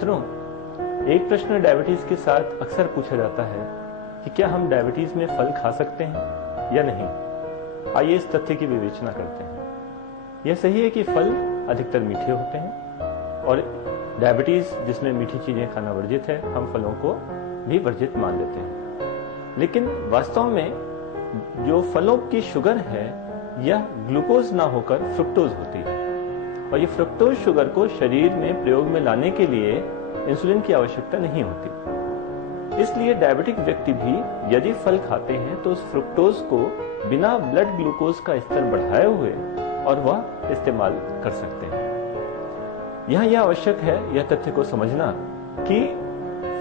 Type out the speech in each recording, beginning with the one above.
मित्रों, एक प्रश्न डायबिटीज के साथ अक्सर पूछा जाता है कि क्या हम डायबिटीज में फल खा सकते हैं या नहीं। आइए इस तथ्य की विवेचना करते हैं। यह सही है कि फल अधिकतर मीठे होते हैं और डायबिटीज जिसमें मीठी चीजें खाना वर्जित है, हम फलों को भी वर्जित मान लेते हैं। लेकिन वास्तव में जो फलों की शुगर है यह ग्लूकोज ना होकर फ्रुक्टोज होती है और ये फ्रुक्टोज शुगर को शरीर में प्रयोग में लाने के लिए इंसुलिन की आवश्यकता नहीं होती। इसलिए डायबिटिक व्यक्ति भी यदि फल खाते हैं तो उस फ्रुक्टोज को बिना ब्लड ग्लूकोज का स्तर बढ़ाए हुए और वह इस्तेमाल कर सकते हैं। यहां यह आवश्यक है यह तथ्य को समझना कि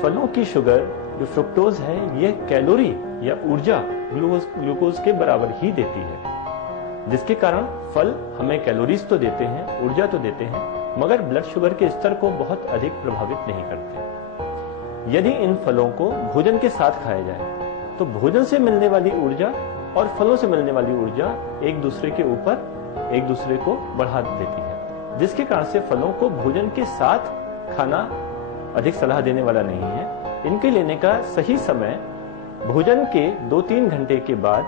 फलों की शुगर जो फ्रुक्टोज है यह कैलोरी या ऊर्जा ग्लूकोज के बराबर ही देती है, जिसके कारण फल हमें कैलोरीज तो देते हैं, ऊर्जा तो देते हैं, मगर ब्लड शुगर के स्तर को बहुत अधिक प्रभावित नहीं करते। यदि इन फलों को भोजन के साथ खाया जाए तो भोजन से मिलने वाली ऊर्जा और फलों से मिलने वाली ऊर्जा एक दूसरे के ऊपर एक दूसरे को बढ़ा देती है, जिसके कारण से फलों को भोजन के साथ खाना अधिक सलाह देने वाला नहीं है। इनके लेने का सही समय भोजन के 2-3 घंटे के बाद,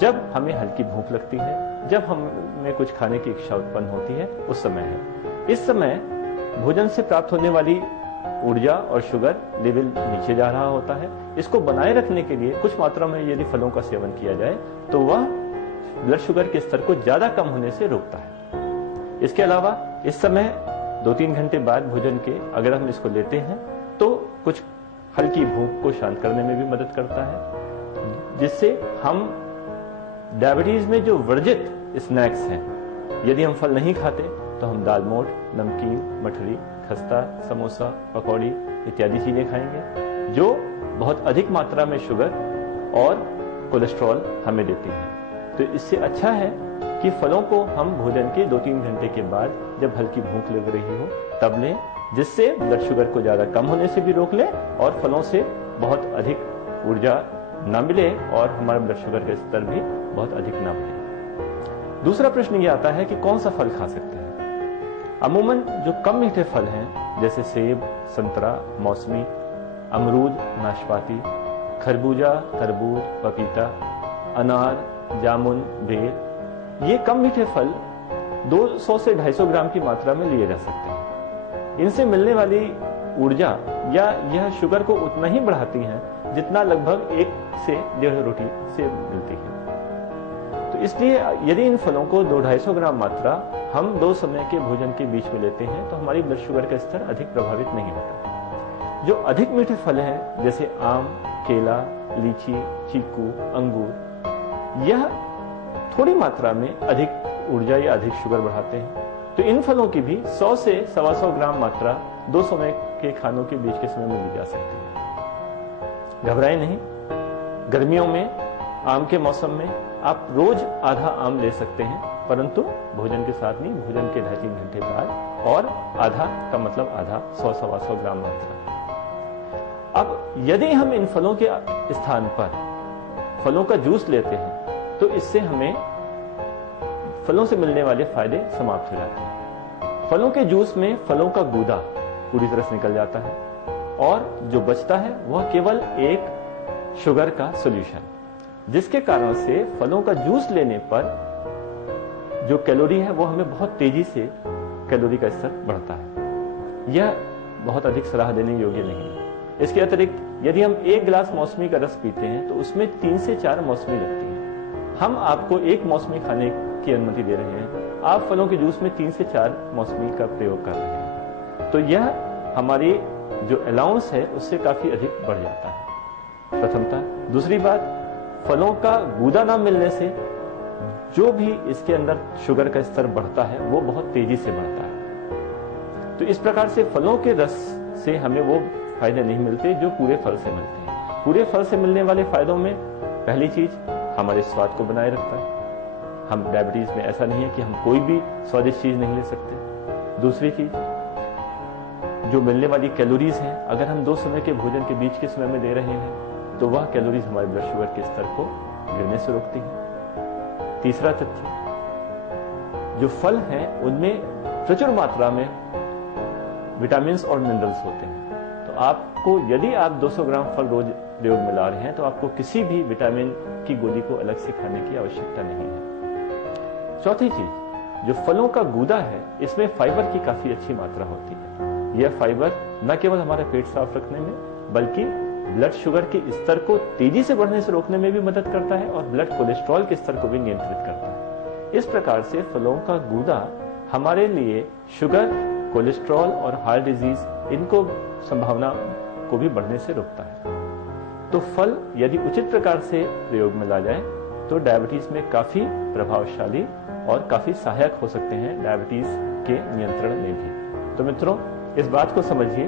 जब हमें हल्की भूख लगती है, जब हमें कुछ खाने की इच्छा उत्पन्न होती है, उस समय है। इस समय भोजन से प्राप्त होने वाली ऊर्जा और शुगर लेवल नीचे जा रहा होता है। इसको बनाए रखने के लिए कुछ मात्रा में यदि फलों का सेवन किया जाए तो वह ब्लड शुगर के स्तर को ज्यादा कम होने से रोकता है। इसके अलावा इस समय 2-3 घंटे बाद भोजन के अगर हम इसको लेते हैं तो कुछ हल्की भूख को शांत करने में भी मदद करता है, जिससे हम डायबिटीज में जो वर्जित स्नैक्स हैं, यदि हम फल नहीं खाते तो हम दाल मोठ, नमकीन, मठरी, खस्ता, समोसा, पकौड़ी इत्यादि चीजें खाएंगे जो बहुत अधिक मात्रा में शुगर और कोलेस्ट्रॉल हमें देती है। तो इससे अच्छा है कि फलों को हम भोजन के 2-3 घंटे के बाद जब हल्की भूख लग रही हो तब लें, जिससे ब्लड शुगर को ज्यादा कम होने से भी रोक ले और फलों से बहुत अधिक ऊर्जा न मिले और हमारा ब्लड शुगर का स्तर भी बहुत अधिक न बढ़े। दूसरा प्रश्न यह आता है कि कौन सा फल खा सकते हैं। अमूमन जो कम मीठे फल हैं जैसे सेब, संतरा, मौसमी, अमरूद, नाशपाती, खरबूजा, तरबूज, पपीता, अनार, जामुन, बेर, ये कम मीठे फल 200 से 250 ग्राम की मात्रा में लिए जा सकते हैं। इनसे मिलने वाली ऊर्जा या यह शुगर को उतना ही बढ़ाती हैं जितना लगभग 1 से 1.5 रोटी से मिलती है। तो इसलिए यदि इन फलों को 200-250 ग्राम मात्रा हम 2 समय के भोजन के बीच में लेते हैं तो हमारी ब्लड शुगर का स्तर अधिक प्रभावित नहीं होता। जो अधिक मीठे फल हैं जैसे आम, केला, लीची, चीकू, अंगूर, यह थोड़ी मात्रा में अधिक ऊर्जा या अधिक शुगर बढ़ाते हैं। तो इन फलों की भी 100 से 125 ग्राम मात्रा 2 समय के खानों के बीच के समय में ली जा सकती है। घबराएं नहीं, गर्मियों में आम के मौसम में आप रोज आधा आम ले सकते हैं, परंतु भोजन के साथ नहीं, भोजन के 2.5-3 घंटे बाद, और आधा का मतलब आधा 100-125 ग्राम मात्रा। अब यदि हम इन फलों के स्थान पर फलों का जूस लेते हैं तो इससे हमें फलों से मिलने वाले फायदे समाप्त हो जाते हैं। फलों के जूस में फलों का गूदा पूरी तरह से निकल जाता है और जो बचता है वह केवल एक शुगर का सॉल्यूशन, जिसके कारण से फलों का जूस लेने पर जो कैलोरी है वो हमें बहुत तेजी से कैलोरी का स्तर बढ़ता है। यह बहुत अधिक सलाह देने योग्य नहीं है। इसके अतिरिक्त यदि हम 1 गिलास मौसमी का रस पीते हैं तो उसमें 3 से 4 मौसमी लगती है। हम आपको 1 मौसमी खाने की अनुमति दे रहे हैं, आप फलों के जूस में 3 से 4 मौसमी का प्रयोग कर रहे हैं, तो यह हमारी जो अलाउंस है उससे काफी अधिक बढ़ जाता है, प्रथमतः। दूसरी बात, फलों का गूदा न मिलने से जो भी इसके अंदर शुगर का स्तर बढ़ता है वो बहुत तेजी से बढ़ता है। तो इस प्रकार से फलों के रस से हमें वो फायदे नहीं मिलते जो पूरे फल से मिलते हैं। पूरे फल से मिलने वाले फायदों में पहली चीज हमारे स्वाद को बनाए रखता है। हम डायबिटीज में ऐसा नहीं है कि हम कोई भी स्वादिष्ट चीज नहीं ले सकते। दूसरी चीज, जो मिलने वाली कैलोरीज हैं, अगर हम 2 समय के भोजन के बीच के समय में दे रहे हैं तो वह कैलोरीज हमारे ब्लड शुगर के स्तर को गिरने से रोकती है। तीसरा तथ्य, जो फल हैं उनमें प्रचुर मात्रा में विटामिन और मिनरल्स होते हैं। तो आपको यदि आप 200 ग्राम फल रोज प्रयोग में ला रहे हैं तो आपको किसी भी विटामिन की गोली को अलग से खाने की आवश्यकता नहीं है। चौथी चीज, जो फलों का गूदा है इसमें फाइबर की काफी अच्छी मात्रा होती है। यह फाइबर न केवल हमारा पेट साफ रखने में बल्कि ब्लड शुगर के स्तर को तेजी से बढ़ने से रोकने में भी मदद करता है और ब्लड कोलेस्ट्रॉल के स्तर को भी नियंत्रित करता है। इस प्रकार से फलों का गूदा हमारे लिए शुगर, कोलेस्ट्रॉल और हार्ट डिजीज इनको संभावना को भी बढ़ने से रोकता है। तो फल यदि उचित प्रकार से प्रयोग में ला जाए तो डायबिटीज में काफी प्रभावशाली और काफी सहायक हो सकते हैं डायबिटीज के नियंत्रण में भी। तो मित्रों, इस बात को समझिए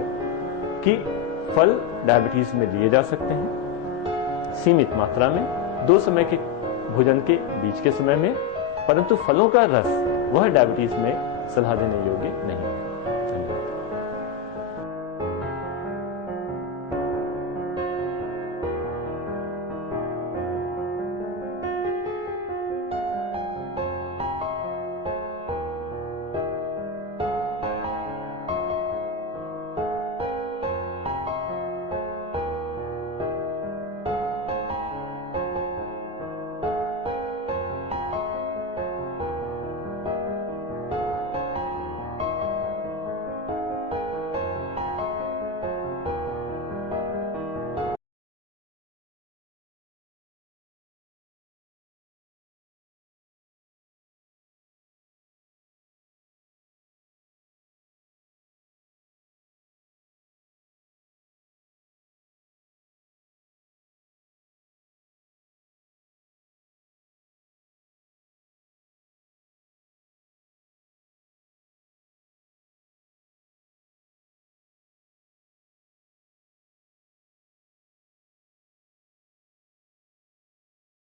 कि फल डायबिटीज में लिए जा सकते हैं सीमित मात्रा में, 2 समय के भोजन के बीच के समय में, परंतु फलों का रस वह डायबिटीज में सलाह देने योग्य नहीं है।